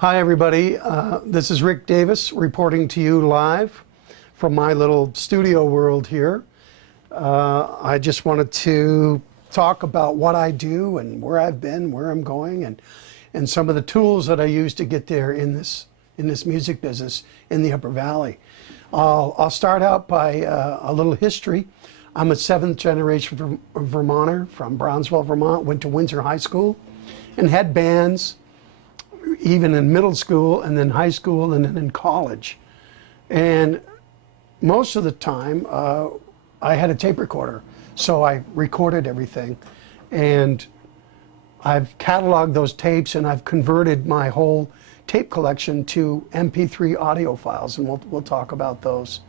Hi, everybody. This is Rick Davis reporting to you live from my little studio world here. I just wanted to talk about what I do and where I've been, where I'm going, and some of the tools that I use to get there in this music business in the Upper Valley. I'll start out by a little history. I'm a seventh generation Vermonter from Brownsville, Vermont. Went to Windsor High School and had bands even in middle school and then high school and then in college. And most of the time I had a tape recorder, so I recorded everything. And I've cataloged those tapes and I've converted my whole tape collection to MP3 audio files, and we'll talk about those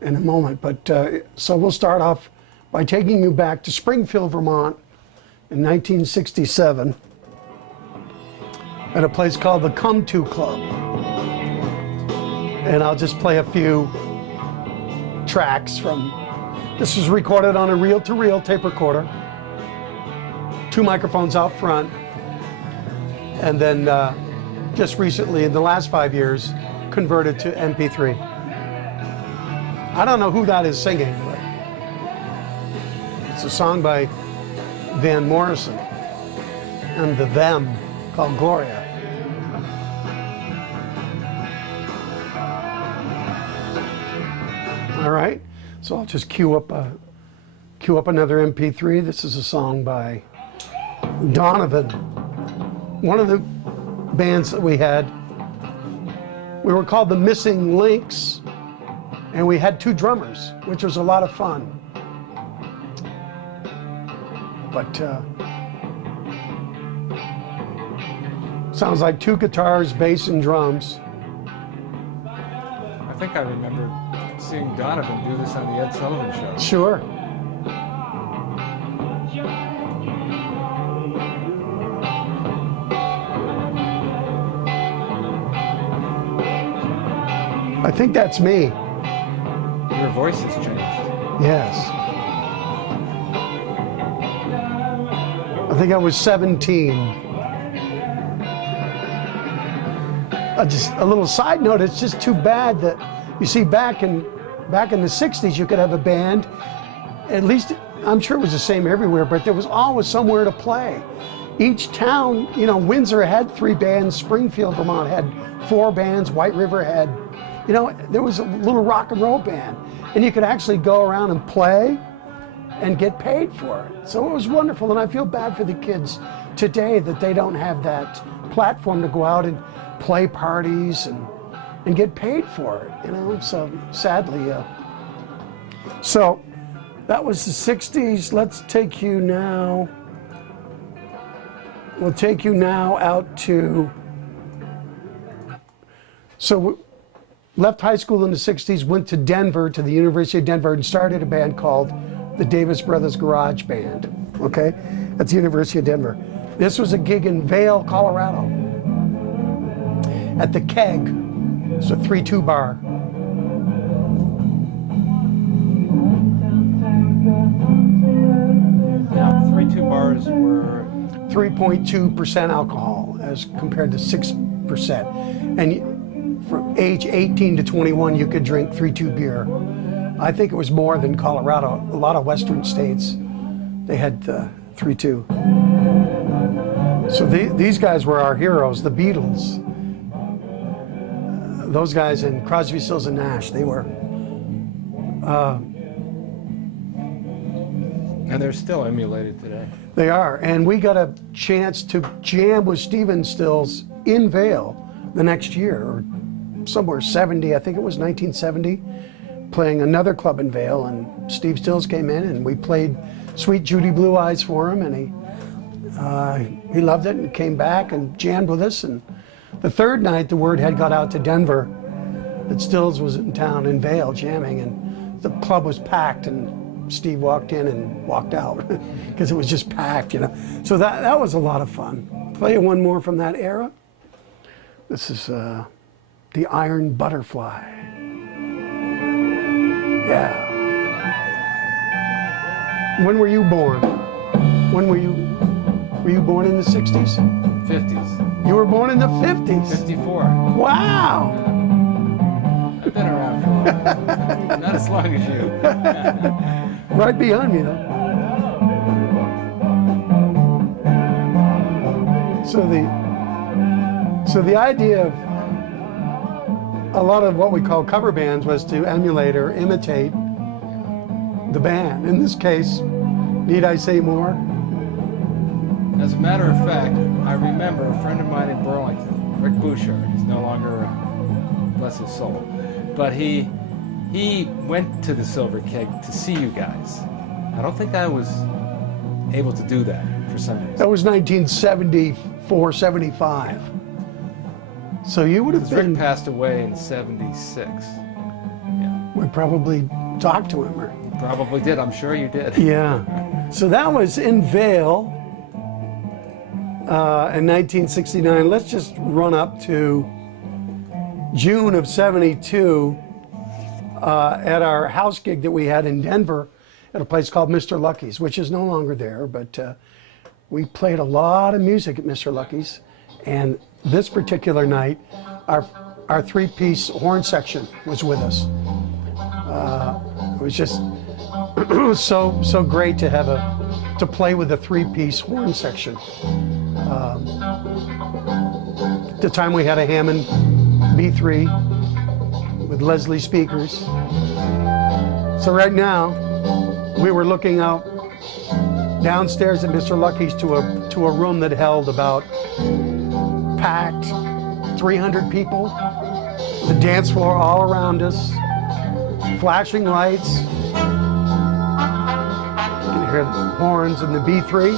in a moment. But so we'll start off by taking you back to Springfield, Vermont in 1967 at a place called the Come To Club. And I'll just play a few tracks from, this was recorded on a reel-to-reel tape recorder, 2 microphones out front, and then just recently, in the last 5 years, converted to MP3. I don't know who that is singing, but it's a song by Van Morrison and the Them called Gloria. All right, so I'll just cue up another MP3. This is a song by Donovan. One of the bands that we had, we were called the Missing Links, and we had 2 drummers, which was a lot of fun. But sounds like 2 guitars, bass, and drums. I think I remember seeing Donovan do this on the Ed Sullivan Show. Sure. I think that's me. Your voice has changed. Yes. I think I was 17. Just a little side note, it's just too bad that, you see, back in the 60s, you could have a band, at least, I'm sure it was the same everywhere, but there was always somewhere to play. Each town, you know, Windsor had 3 bands, Springfield, Vermont had 4 bands, White River had, you know, there was a little rock and roll band, and you could actually go around and play and get paid for it. So it was wonderful, and I feel bad for the kids today that they don't have that platform to go out and play parties and get paid for it, you know. So sadly, so that was the 60s. Let's take you now. We'll take you now out to, so left high school in the 60s, went to Denver, to the University of Denver, and started a band called the Davis Brothers Garage Band, okay? At the University of Denver. This was a gig in Vail, Colorado, at the Keg. It's a 3-2 bar. Now, 3-2 bars were 3.2% alcohol as compared to 6%. And from age 18 to 21, you could drink 3-2 beer. I think it was more than Colorado. A lot of Western states, they had 3-2. So these guys were our heroes, the Beatles. Those guys in Crosby, Stills, and Nash, they were. And they're still emulated today. They are, and we got a chance to jam with Stephen Stills in Vail the next year, or somewhere 70, I think it was 1970, playing another club in Vail, and Steve Stills came in and we played Sweet Judy Blue Eyes for him, and he loved it and came back and jammed with us. And the 3rd night, the word had got out to Denver that Stills was in town in Vail jamming, and the club was packed, and Steve walked in and walked out because it was just packed, you know. So that was a lot of fun. Play one more from that era. This is the Iron Butterfly. Yeah. When were you born? When were you born in the 60s? 50s. You were born in the 50s. 54. Wow. I've been around for a while. Not as long as you. Right behind me, though. So the idea of a lot of what we call cover bands was to emulate or imitate the band. In this case, need I say more? As a matter of fact, I remember a friend of mine in Burlington, Rick Bouchard. He's no longer around, bless his soul. But he went to the Silver Keg to see you guys. I don't think I was able to do that for some reason. That was 1974, 75. So you would have Rick been. passed away in '76. Yeah, We probably talked to him. Or, you probably did. I'm sure you did. yeah. So that was in Vail in 1969. Let's just run up to June of '72 at our house gig that we had in Denver at a place called Mr. Lucky's, which is no longer there, but we played a lot of music at Mr. Lucky's. And this particular night, our three-piece horn section was with us. It was just so great to have to play with a three-piece horn section. At the time we had a Hammond B3 with Leslie speakers. So right now, we were looking out downstairs at Mr. Lucky's to a room that held about packed 300 people. The dance floor all around us, flashing lights. You can hear the horns and the B3.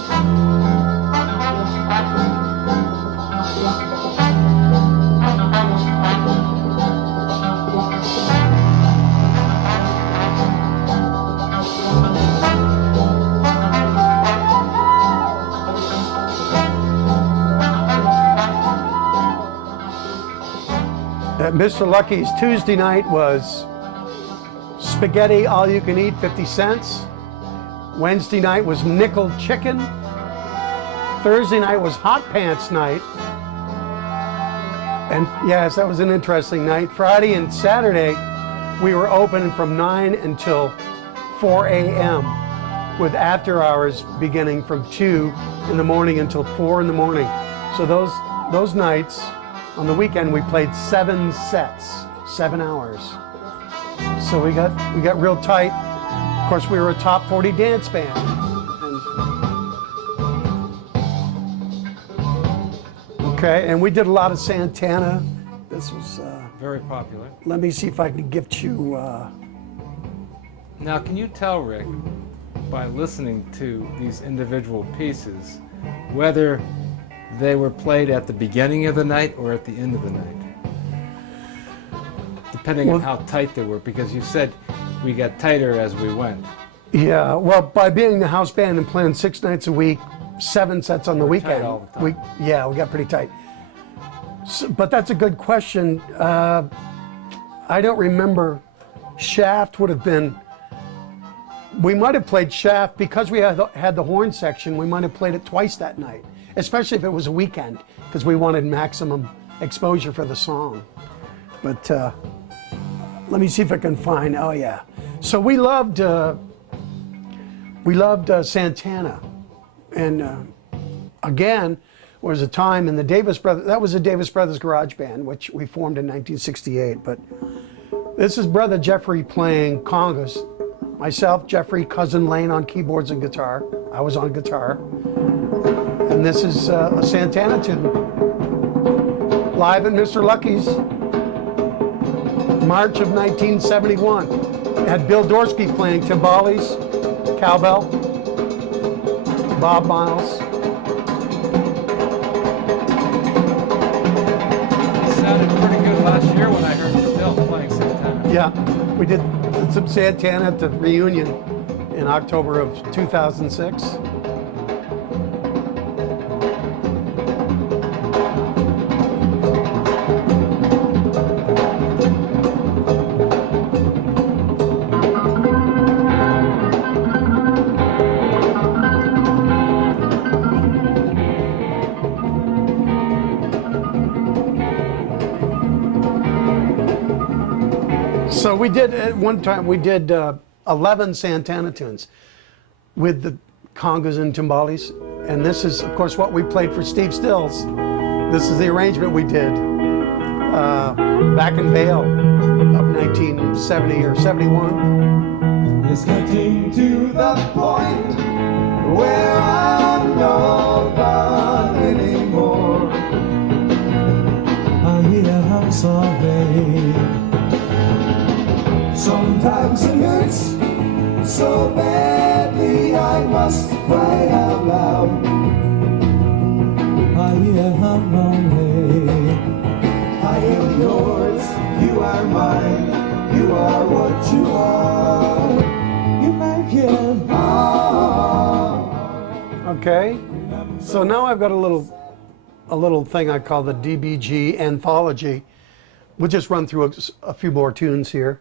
At Mr. Lucky's, Tuesday night was spaghetti all you can eat, 50 cents. Wednesday night was nickel chicken. Thursday night was hot pants night. And yes, that was an interesting night. Friday and Saturday, we were open from 9 until 4 a.m. with after hours beginning from 2 in the morning until 4 in the morning. So those nights, on the weekend, we played 7 sets, 7 hours. So we got real tight. Of course, we were a top 40 dance band. And we did a lot of Santana. This was Very popular. let me see if I can gift you. Now, can you tell, Rick, by listening to these individual pieces, whether they were played at the beginning of the night or at the end of the night? Depending on how tight they were, because you said we got tighter as we went. Yeah, well, by being the house band and playing 6 nights a week, 7 sets on the weekend, all the time. we got pretty tight. So, but that's a good question. I don't remember. Shaft would have been. We might have played Shaft because we had the horn section. We might have played it twice that night, especially if it was a weekend, because we wanted maximum exposure for the song. But let me see if I can find. Oh yeah, so we loved Santana, and again, was a time in the Davis Brothers. That was the Davis Brothers Garage Band, which we formed in 1968. But this is Brother Jeffrey playing congas. Myself, Jeffrey, cousin Lane on keyboards and guitar. I was on guitar. And this is a Santana tune. Live at Mr. Lucky's, March of 1971. It had Bill Dorsky playing timbales, cowbell, Bob Miles. It sounded pretty good last year when I heard you still playing Santana. Yeah, we did some Santana at the reunion in October of 2006. So we did, at one time, we did 11 Santana tunes with the congas and timbales. And this is, of course, what we played for Steve Stills. This is the arrangement we did back in Vail of 1970 or 71. It's getting to the point where I'm no fun anymore. I hear I'm sorry. Sometimes it hurts so badly I must cry out loud. I hear I'm lonely. I am yours, you are mine. You are what you are. You make it hard. Okay, so now I've got a little thing I call the DBG Anthology. We'll just run through a few more tunes here.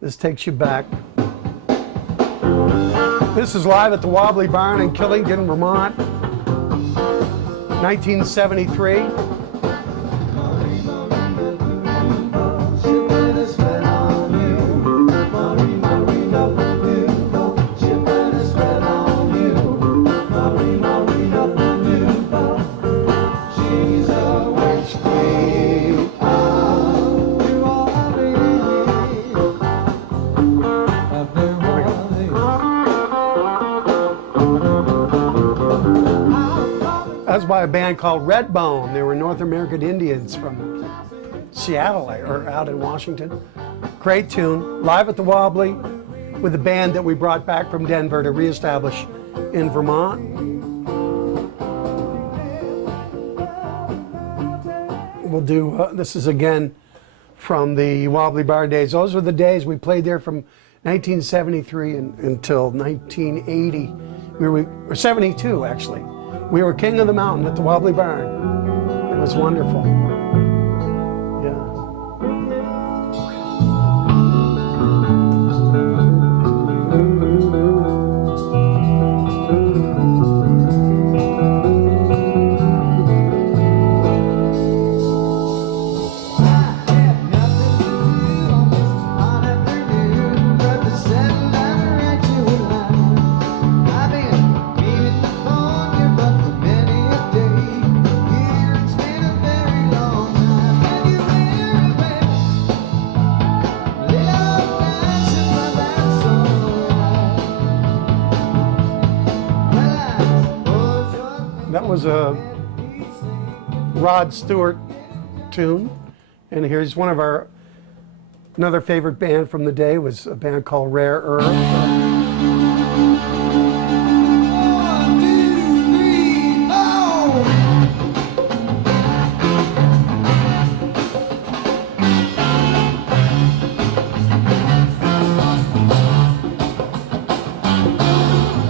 This takes you back. This is live at the Wobbly Barn in Killington, Vermont, 1973. That's by a band called Redbone. They were North American Indians from Seattle or out in Washington. Great tune, live at the Wobbly with a band that we brought back from Denver to reestablish in Vermont. We'll do, this is again from the Wobbly Barn days. Those were the days we played there from 1973 until 1980. Or 72 actually. We were king of the mountain at the Wobbly Barn. It was wonderful. Yeah. That was a Rod Stewart tune, and here's one of our another favorite band from the day was a band called Rare Earth. 1, 2, 3, now.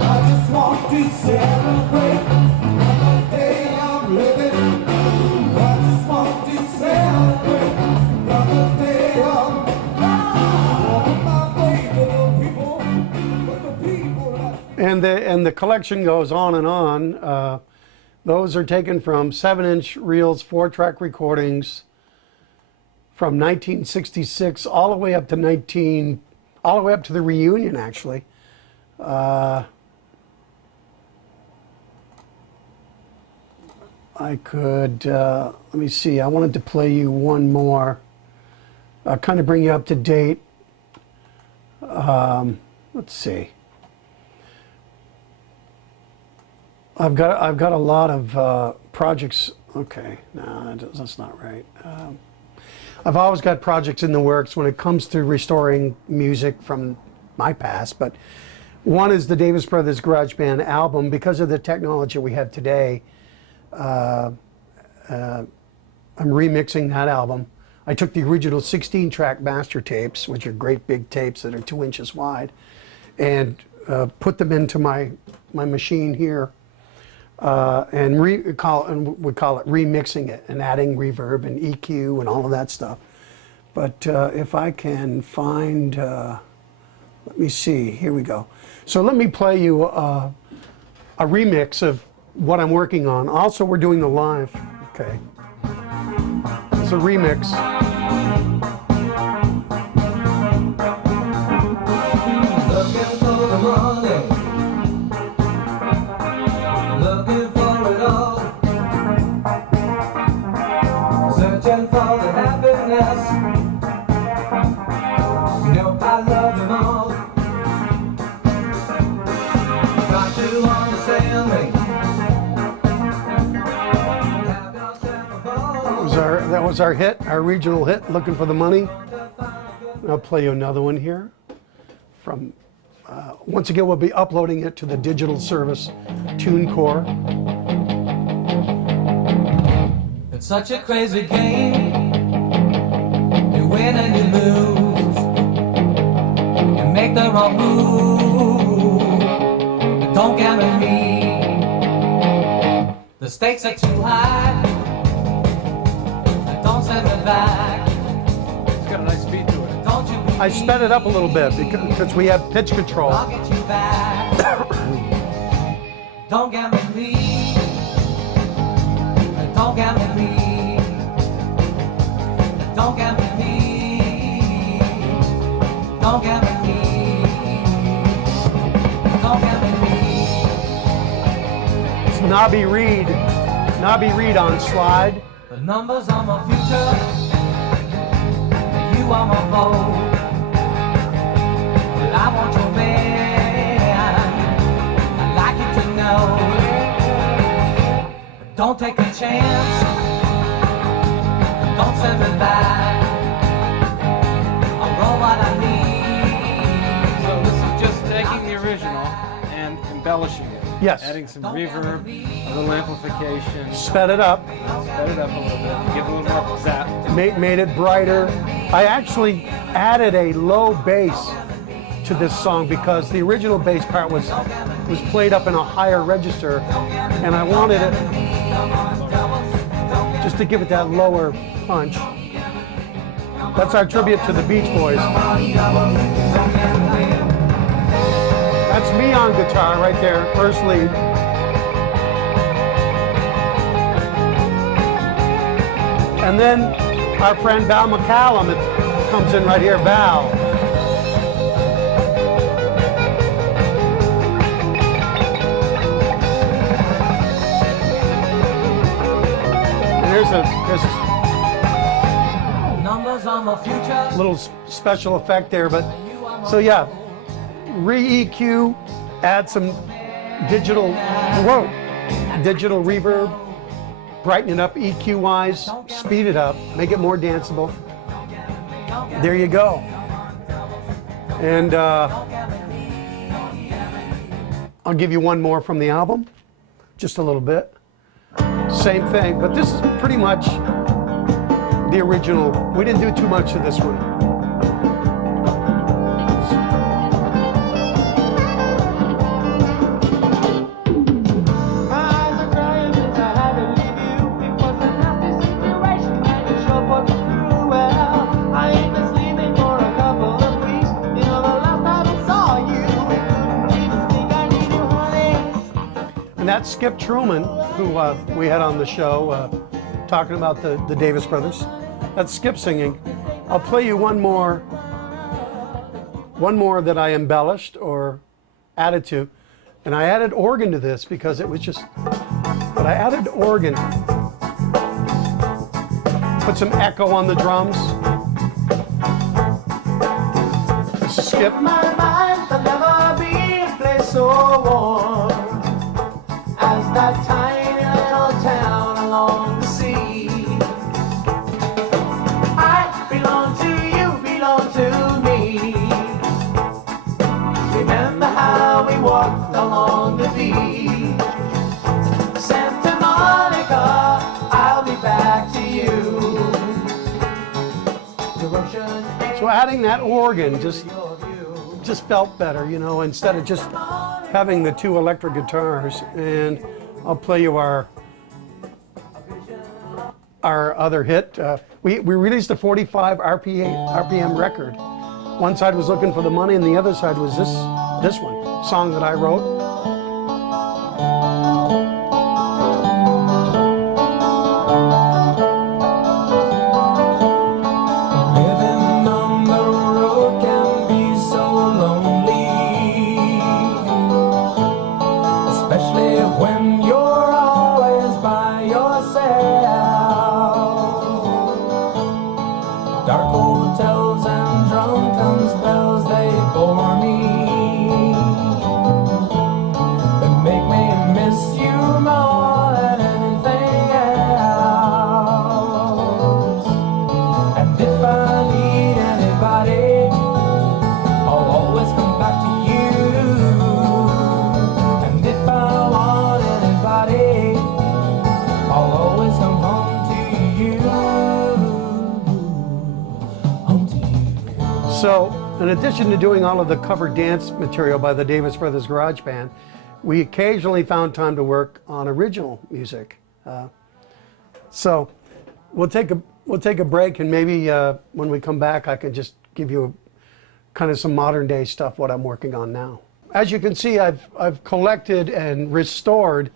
I just want to celebrate. And the collection goes on and on. Those are taken from 7-inch reels, 4-track recordings from 1966 all the way up to the reunion actually. I could, let me see, I wanted to play you one more, kind of bring you up to date. Let's see. I've got a lot of projects. Okay, no, that's not right. I've always got projects in the works when it comes to restoring music from my past, but one is the Davis Brothers Garage Band album. Because of the technology we have today, I'm remixing that album. I took the original 16-track master tapes, which are great big tapes that are 2 inches wide, and put them into my machine here. And we call it remixing it and adding reverb and EQ and all of that stuff. But if I can find, let me see, here we go. So let me play you a remix of what I'm working on. Also, we're doing the live. Okay. It's a remix. was our hit, our regional hit, Looking for the Money. I'll play you another one here. From once again, we'll be uploading it to the digital service, TuneCore. It's such a crazy game. You win and you lose. You make the wrong move. But don't gamble me. The stakes are too high. Don't send it back. It's got a nice beat to it. Don't you I sped it up a little bit because we have pitch control. I'll get you back. Don't gamble me. Don't gamble me. Don't gamble me. Don't gamble me. Don't gamble me. It's Nobby Reed on slide. The numbers are my future. You are my foe. Well, I want your man. I'd like you to know. But don't take a chance. Don't send me back. I'll roll what I need. So this is just taking the original and embellishing it. Yes. Adding some reverb, a little amplification. Sped it up, Sped it up a little bit. Give it a little more zap. made it brighter. I actually added a low bass to this song because the original bass part was played up in a higher register, and I wanted it just to give it that lower punch. That's our tribute to the Beach Boys. That's me on guitar right there, first lead. And then our friend Val McCallum comes in right here, Val. And there's Numbers on my future. a little special effect there, but so yeah, re-EQ, add some digital reverb, brighten it up EQ-wise, speed it up, make it more danceable. There you go. And I'll give you one more from the album, just a little bit. Same thing, but this is pretty much the original. We didn't do too much of this one. And that's Skip Truman, who we had on the show talking about the Davis Brothers. That's Skip singing. I'll play you one more that I embellished or added to. And I added organ to this because it was just, but I added organ. Put some echo on the drums. This is Skip. My mind will never be a place so warm as that tiny little town along the sea. I belong to you, belong to me. Remember how we walked along the beach. Santa Monica, I'll be back to you. So adding that organ just felt better, you know, instead of just having the two electric guitars. And I'll play you our other hit. We released a 45 RPM record. One side was Looking for the Money, and the other side was this one, song that I wrote. Living on the road can be so lonely, especially when you're always by yourself. Dark hotels and drunken spells, they bore me. So, in addition to doing all of the cover dance material by the Davis Brothers Garage Band, we occasionally found time to work on original music. So, we'll take a break, and maybe when we come back, I can just give you kind of some modern day stuff, what I'm working on now. As you can see, I've collected and restored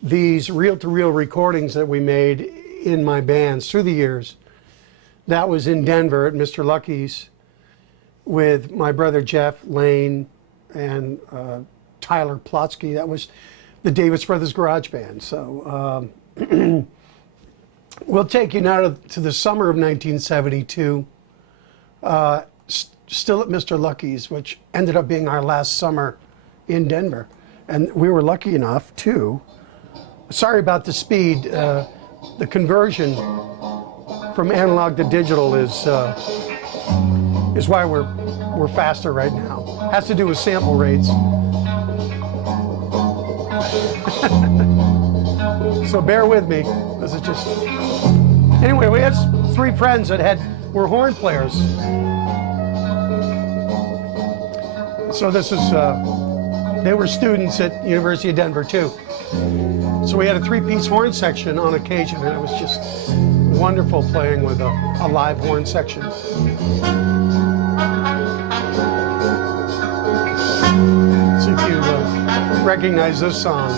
these reel-to-reel recordings that we made in my bands through the years. That was in Denver at Mr. Lucky's with my brother Jeff Lane and Tyler Plotsky. That was the Davis Brothers Garage Band. So we'll take you now to the summer of 1972, still at Mr. Lucky's, which ended up being our last summer in Denver. And we were lucky enough to, sorry about the speed, the conversion from analog to digital is why we're faster right now. Has to do with sample rates. So bear with me. This is just. Anyway, we had 3 friends that were horn players. So this is. They were students at University of Denver too. So we had a 3-piece horn section on occasion, and it was just wonderful playing with a live horn section. See if you recognize this song.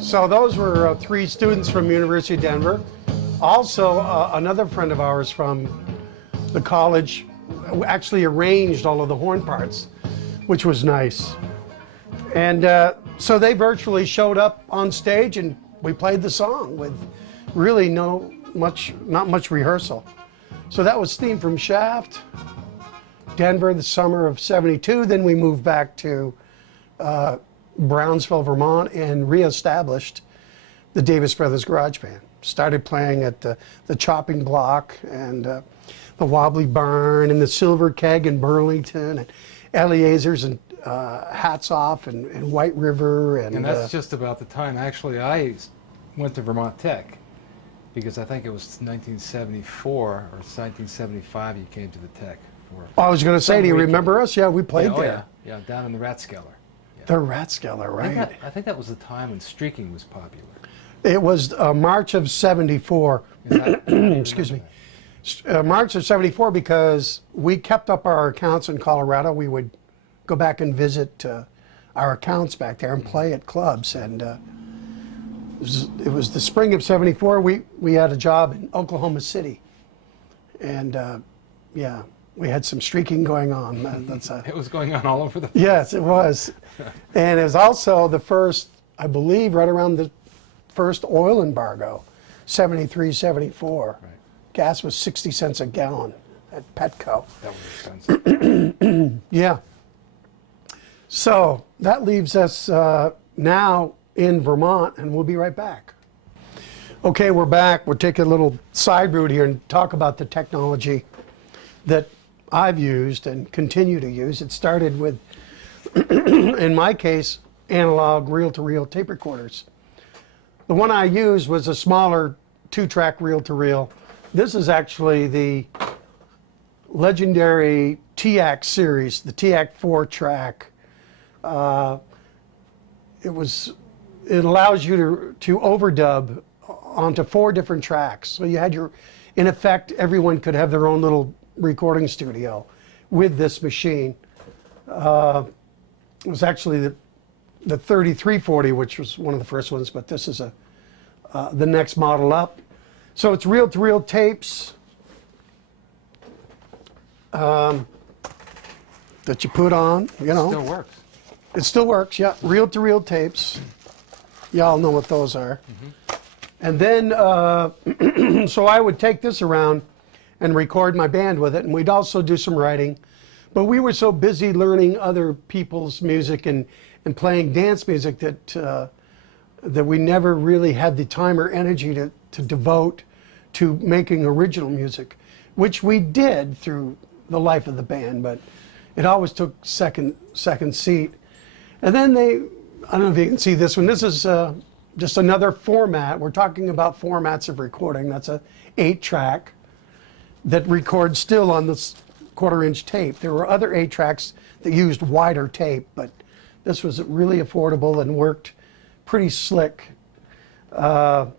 So those were 3 students from University of Denver. Also, another friend of ours from the college actually arranged all of the horn parts, which was nice. And so they virtually showed up on stage, and we played the song with really not much rehearsal. So that was Theme from Shaft, Denver, the summer of '72. Then we moved back to Brownsville, Vermont, and reestablished the Davis Brothers Garage Band. Started playing at the Chopping Block and the Wobbly Barn and the Silver Keg in Burlington, and Eliezer's and Hats Off and White River. And that's just about the time, actually, I went to Vermont Tech, because I think it was 1974 or 1975 you came to the Tech. I was going to say, do you remember us? Yeah, we played there. Yeah, down in the Rathskeller. The Rathskeller, right? I think that was the time when streaking was popular. It was March of '74. Excuse me. March of '74, because we kept up our accounts in Colorado. We would go back and visit our accounts back there and play at clubs. And it was the spring of '74. We had a job in Oklahoma City. And yeah, we had some streaking going on. It was going on all over the place. Yes, it was. And it was also the first, I believe, right around the first oil embargo, '73, '74. Right. Gas was 60 cents a gallon at Petco. That was expensive. Yeah. So that leaves us now in Vermont, and we'll be right back. Okay, we're back. We're taking a little side route here and talk about the technology that I've used and continue to use. It started with, in my case, analog reel-to-reel tape recorders. The one I used was a smaller 2-track reel-to-reel. This is actually the legendary TEAC series, the TEAC 4-track. It allows you to overdub onto 4 different tracks. So you had in effect, everyone could have their own little recording studio with this machine. It was actually the 3340, which was one of the first ones, but this is the next model up. So it's reel-to-reel tapes that you put on, you know. Still works. It still works, yeah. Reel-to-reel tapes. Y'all know what those are. And then, so I would take this around and record my band with it, and we'd also do some writing. But we were so busy learning other people's music and playing dance music that that we never really had the time or energy to devote to making original music, which we did through the life of the band, but it always took second seat. And then I don't know if you can see this one. This is just another format. We're talking about formats of recording. That's a 8-track that records still on this 1/4-inch tape. There were other 8-tracks that used wider tape, but this was really affordable and worked pretty slick. And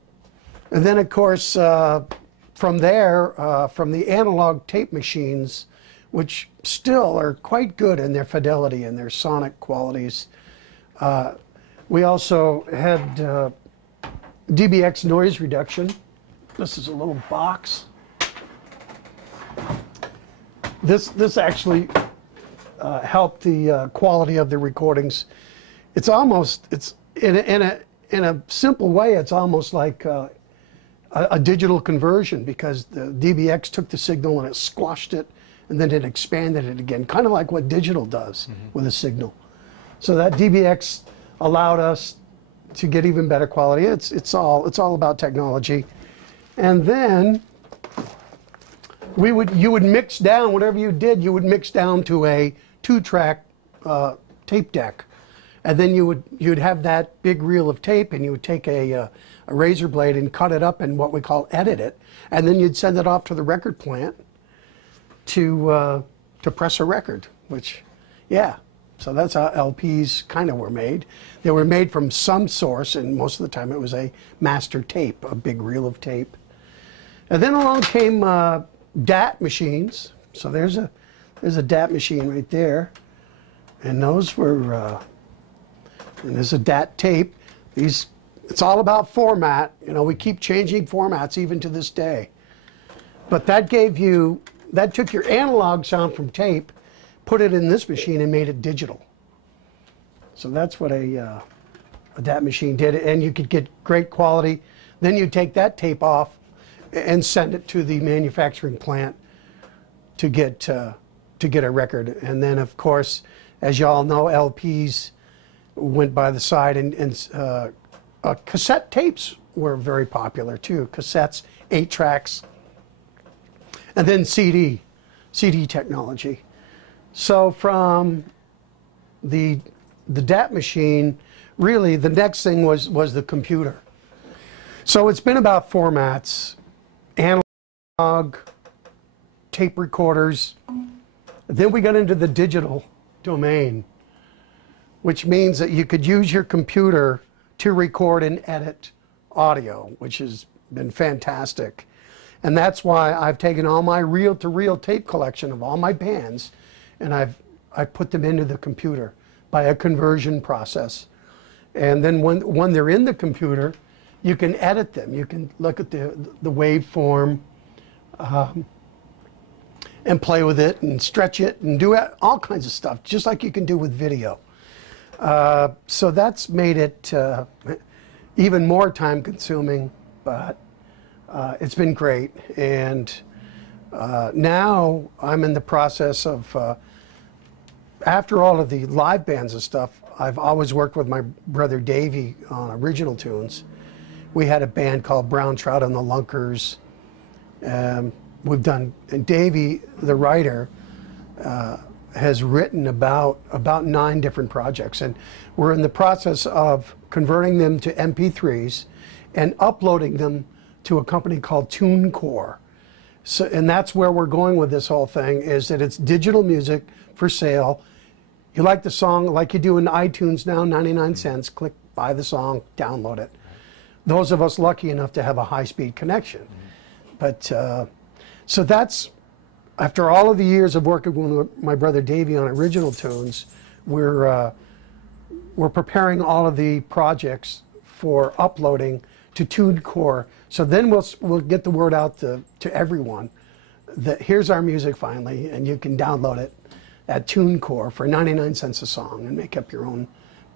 then, of course, from there, from the analog tape machines, which still are quite good in their fidelity and their sonic qualities, we also had DBX noise reduction. This is a little box. This actually helped the quality of the recordings. It's in a simple way, it's almost like a digital conversion, because the DBX took the signal and it squashed it, and then it expanded it again, kind of like what digital does with a signal. So that DBX allowed us to get even better quality. It's all about technology. And then you would mix down whatever you did. You would mix down to a 2-track tape deck, and then you'd have that big reel of tape, and you would take a razor blade and cut it up and what we call edit it, and then you'd send it off to the record plant to press a record. Which, yeah. So that's how LPs kind of were made. They were made from some source, and most of the time it was a master tape, a big reel of tape. And then along came DAT machines. So there's a DAT machine right there, and those were and there's a DAT tape. It's all about format. You know, we keep changing formats even to this day. But that took your analog sound from tape, put it in this machine, and made it digital. So that's what a DAT machine did, and you could get great quality. Then you take that tape off and send it to the manufacturing plant to get a record. And then, of course, as y'all know, LPs went by the side, and cassette tapes were very popular too. Cassettes, 8-tracks, and then CD technology. So from the DAT machine, really the next thing was the computer. So it's been about formats, analog, tape recorders. Then we got into the digital domain, which means that you could use your computer to record and edit audio, which has been fantastic. And that's why I've taken all my reel-to-reel tape collection of all my bands, and I've put them into the computer by a conversion process. And then when they're in the computer, you can edit them. You can look at the waveform and play with it and stretch it and do all kinds of stuff, just like you can do with video. So that's made it even more time consuming, but it's been great. And now I'm in the process of, after all of the live bands and stuff, I've always worked with my brother Davey on original tunes. We had a band called Brown Trout and the Lunkers. We've done, and Davey, the writer, has written about 9 different projects, and we're in the process of converting them to MP3s and uploading them to a company called TuneCore. So, and that's where we're going with this whole thing, is that it's digital music for sale. You like the song, like you do in iTunes now, 99 cents, click buy the song, download it. Those of us lucky enough to have a high-speed connection. But so that's, after all of the years of working with my brother Davey on original tunes, we're we're preparing all of the projects for uploading to TuneCore. So then we'll get the word out to everyone that here's our music finally, and you can download it at TuneCore for 99 cents a song and make up your own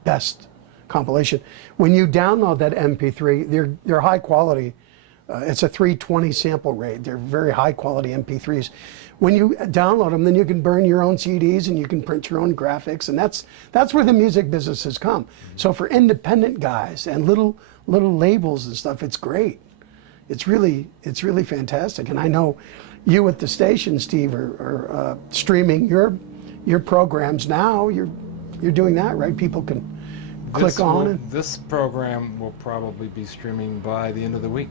best compilation. When you download that MP3, they're high quality. It's a 320 sample rate. They're very high quality MP3s. When you download them, then you can burn your own CDs and you can print your own graphics, and that's where the music business has come. So for independent guys and little labels and stuff, it's great. It's really fantastic. And I know you at the station, Steve, are streaming your programs now. You're doing that, right? People can click on it. This program will probably be streaming by the end of the week.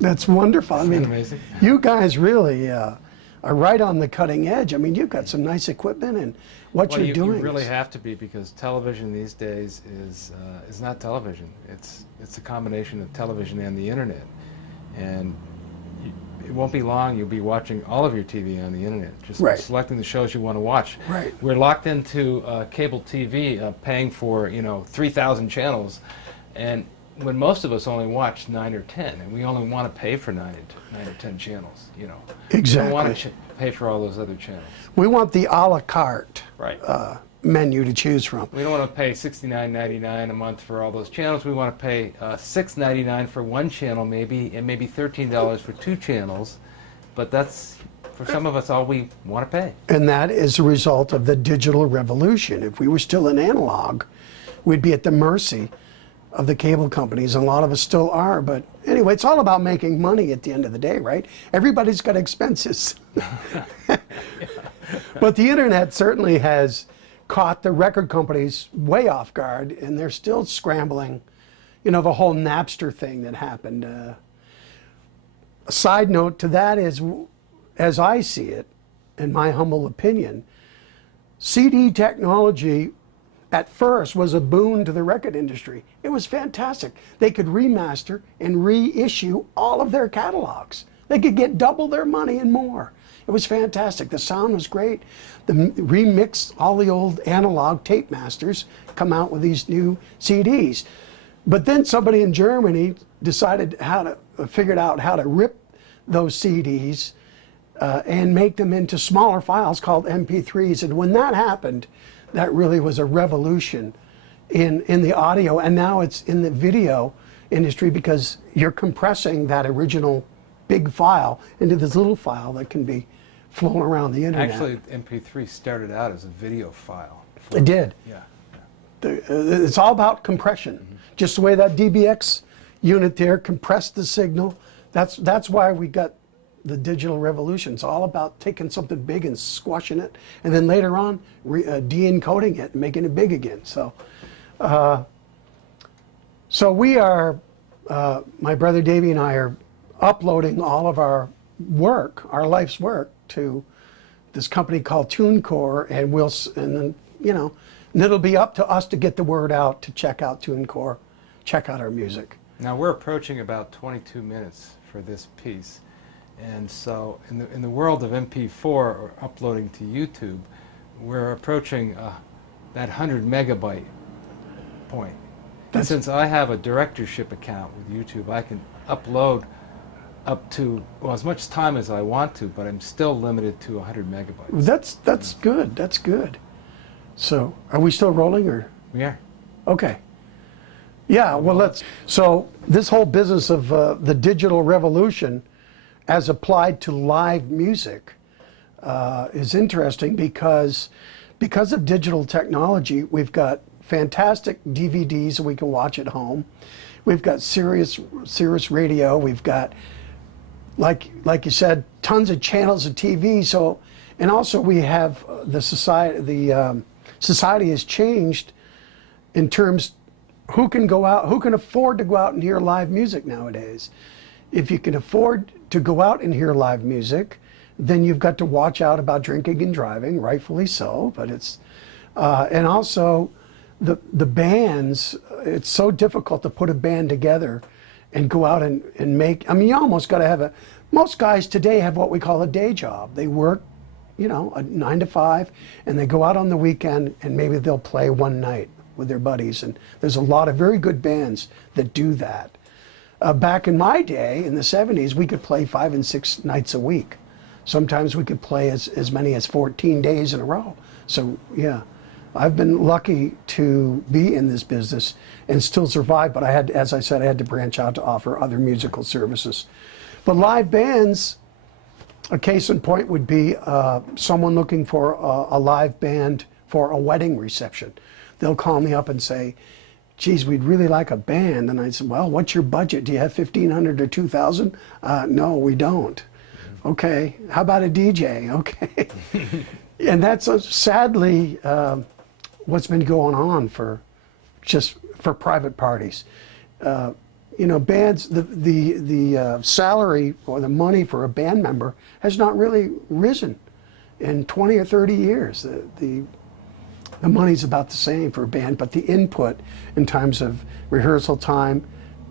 That's wonderful. I mean, amazing? You guys really are right on the cutting edge. I mean, you've got some nice equipment, and what you're doing. You really have to be, because television these days is not television. It's a combination of television and the internet, and it won't be long. You'll be watching all of your TV on the internet, just right. selecting the shows you want to watch. Right. We're locked into cable TV, paying for 3,000 channels, and when most of us only watch 9 or 10, and we only want to pay for 9 or 10 channels, Exactly. We don't want to pay for all those other channels. We want the a la carte Right. Menu to choose from. We don't want to pay $69.99 a month for all those channels. We want to pay $6.99 for one channel, maybe, and maybe $13 for 2 channels. But that's, for some of us, all we want to pay. And that is a result of the digital revolution. If we were still in analog, we'd be at the mercy of the cable companies, and a lot of us still are. But anyway, it's all about making money at the end of the day, right? Everybody's got expenses. But the internet certainly has caught the record companies way off guard, and they're still scrambling. The whole Napster thing that happened. A side note to that is, as I see it, in my humble opinion, CD technology at first was a boon to the record industry. It was fantastic. They could remaster and reissue all of their catalogs. They could get double their money and more. It was fantastic. The sound was great. The remix, all the old analog tape masters come out with these new CDs. But then somebody in Germany figured out how to rip those CDs and make them into smaller files called MP3s. And when that happened, that really was a revolution in the audio, and now it's in the video industry, because you're compressing that original big file into this little file that can be flown around the internet. Actually, MP3 started out as a video file. It did. Yeah. It's all about compression. Mm-hmm. Just the way that DBX unit there compressed the signal. That's why we got the digital revolution. It's all about taking something big and squashing it, and then later on de-encoding it and making it big again. So we are, my brother Davey and I are uploading all of our work, our life's work, to this company called TuneCore, and then it'll be up to us to get the word out to check out TuneCore, check out our music. Now we're approaching about 22 minutes for this piece. And so in the world of MP4 or uploading to YouTube, we're approaching that 100 megabyte point. And since I have a directorship account with YouTube, I can upload up to, well, as much time as I want to, but I'm still limited to 100 megabytes. That's good. That's good. So are we still rolling, or? We are. Okay. Yeah, well, so this whole business of the digital revolution as applied to live music is interesting, because of digital technology, we've got fantastic DVDs that we can watch at home. We've got Sirius radio. We've got, like you said, tons of channels of TV. So, and also we have the society. The society has changed in terms who can go out, who can afford to go out and hear live music nowadays. If you can afford to go out and hear live music, then you've got to watch out about drinking and driving, rightfully so. But it's and also the bands. It's so difficult to put a band together and go out and make. I mean, you almost got to have most guys today have what we call a day job. They work, a 9 to 5, and they go out on the weekend and maybe they'll play one night with their buddies, and there's a lot of very good bands that do that. Back in my day, in the 70s, we could play 5 and 6 nights a week. Sometimes we could play as many as 14 days in a row. So yeah, I've been lucky to be in this business and still survive, but I had, as I said, I had to branch out to offer other musical services. But live bands, a case in point would be someone looking for a live band for a wedding reception. They'll call me up and say, geez, we'd really like a band. And I said, well, what's your budget? Do you have 1,500 or 2,000? No, we don't. Okay, how about a DJ? Okay. And that's sadly what's been going on for private parties. You know, bands, the salary or the money for a band member has not really risen in 20 or 30 years. The money's about the same for a band, but the input in terms of rehearsal time,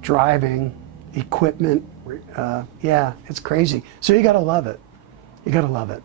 driving, equipment, yeah, it's crazy. So you got to love it. You got to love it.